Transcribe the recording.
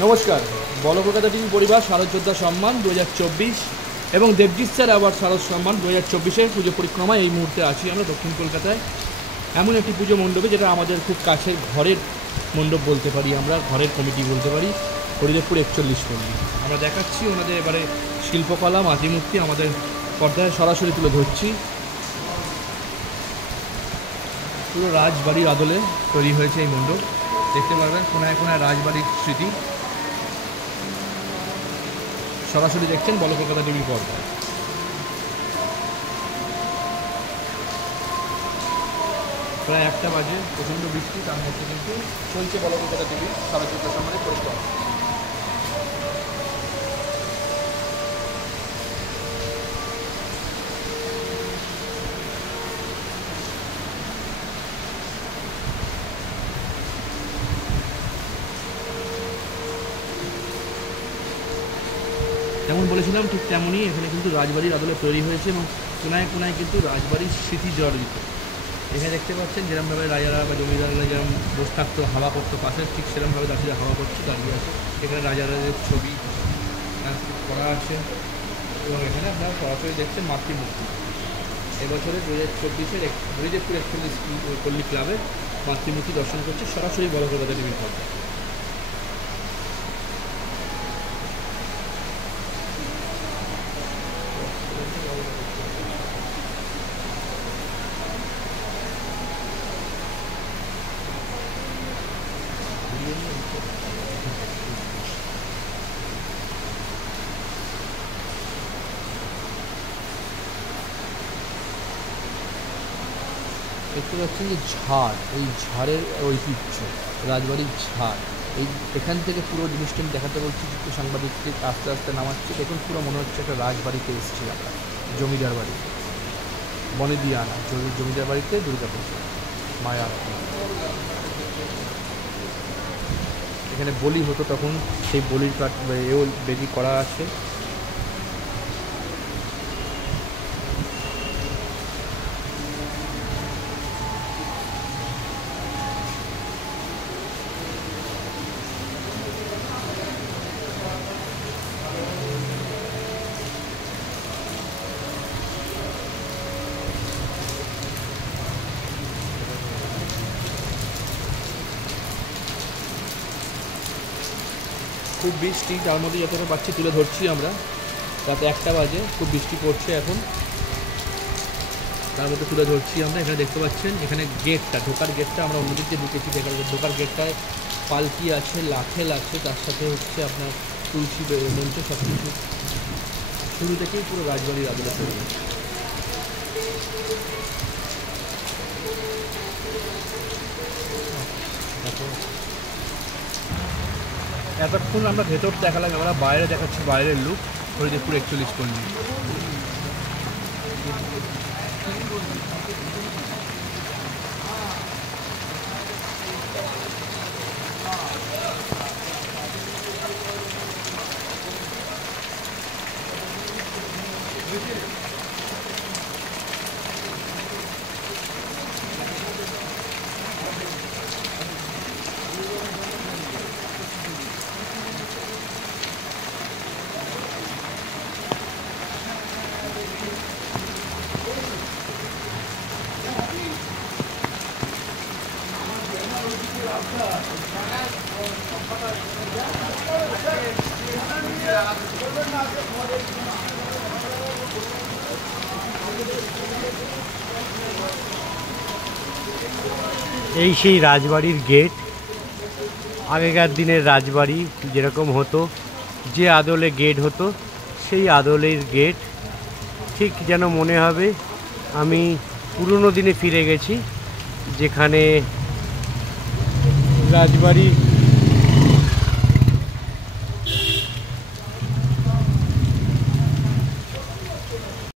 নমস্কার, বল কলকাতা টিভি পরিবার শারদযোদ্ধা সম্মান 2024 এবং দেবজিৎ স্যার অ্যাওয়ার্ড শারদ সম্মান 2024-এর পুজো পরিক্রমায় এই মুহূর্তে আছি আমরা দক্ষিণ কলকাতায় এমন একটি পুজো মণ্ডপে, যেটা আমাদের খুব কাছের ঘরের মণ্ডপ বলতে পারি, আমরা ঘরের কমিটি বলতে পারি, হরিদেবপুর 41 পল্লী। আমরা দেখাচ্ছি ওনাদের এবারে শিল্পকলা মাতৃমূর্তি আমাদের পর্দায় সরাসরি তুলে ধরছি। পুরো রাজবাড়ির আদলে তৈরি হয়েছে এই মণ্ডপ, দেখতে পারবেন কোনায় কোনায় রাজবাড়ির স্মৃতি সরাসরি দেখছেন বল কলকাতা টিভির পর্দায়। প্রায় 1টা বাজে, প্রচণ্ড বৃষ্টি, তার মধ্যে কিন্তু চলছে বল কলকাতা টিভির শারদযোদ্ধা সম্মানের পরিক্রমা। যেমন বলেছিলাম ঠিক তেমনই এখানে কিন্তু রাজবাড়ির আদলে তৈরি হয়েছে এবং কোনায় কোনায় কিন্তু রাজবাড়ির স্মৃতি জড়িত। এখানে দেখতে পাচ্ছেন যেরকমভাবে রাজারা বা জমিদাররা যেরকম বসে থাকতো, হাওয়া করতো পাশে, ঠিক সেরকমভাবে দাঁড়িয়ে হাওয়া করছে, দাঁড়িয়ে আছে। এখানে রাজারাজের ছবি করা আছে এবং এখানে আপনারা সরাসরি দেখছেন মাতৃমূর্তি। এবছরে 2024-এর হরিদেবপুর 41 পল্লী ক্লাবে মাতৃমূর্তি দর্শন করছে সরাসরি বল কলকাতা টিভির পর্দায়। দেখতে পাচ্ছেন যে ঝাড়, এই ঝাড়ের ঐতিহ্য, রাজবাড়ির ঝাড়, এখান থেকে পুরো জিনিসটা আমি দেখাতে বলছি, কিন্তু সাংবাদিককে আস্তে আস্তে নামাচ্ছি। দেখুন পুরো মনে হচ্ছে একটা রাজবাড়িতে এসেছি আমরা, জমিদার বাড়ি, বনে দিয়ে আনা জমিদার বাড়িতে দুর্গাপুর মায়া। এখানে বলি হতো তখন, সেই বলির কাঠ এও বেদি করা আছে। খুব বৃষ্টি, তার মধ্যে যতটা পাচ্ছি তুলে ধরছি আমরা। রাতে 1টা বাজে, খুব বৃষ্টি পড়ছে এখন, তার মধ্যে তুলে ধরছি আমরা। এখানে দেখতে পাচ্ছেন এখানে গেটটা, ঢোকার গেটটা আমরা অন্যদিক দিয়ে ঢুকেছি। ঢোকার গেটটায় পালকি আছে, লাঠেল আছে, তার সাথে হচ্ছে আপনার তুলসী মঞ্চ, সব কিছু শুরু থেকেই পুরো রাজবাড়ির আদলে তৈরি। এতক্ষণ আমরা ভেতর দেখালাম, আমরা বাইরে দেখাচ্ছি বাইরের লুক হরিদেবপুর 41 পল্লী। এই সেই রাজবাড়ির গেট, আগেকার দিনের রাজবাড়ি যেরকম হতো, যে আদলে গেট হতো সেই আদলের গেট। ঠিক যেন মনে হবে আমি পুরনো দিনে ফিরে গেছি, যেখানে রাজবাড়ির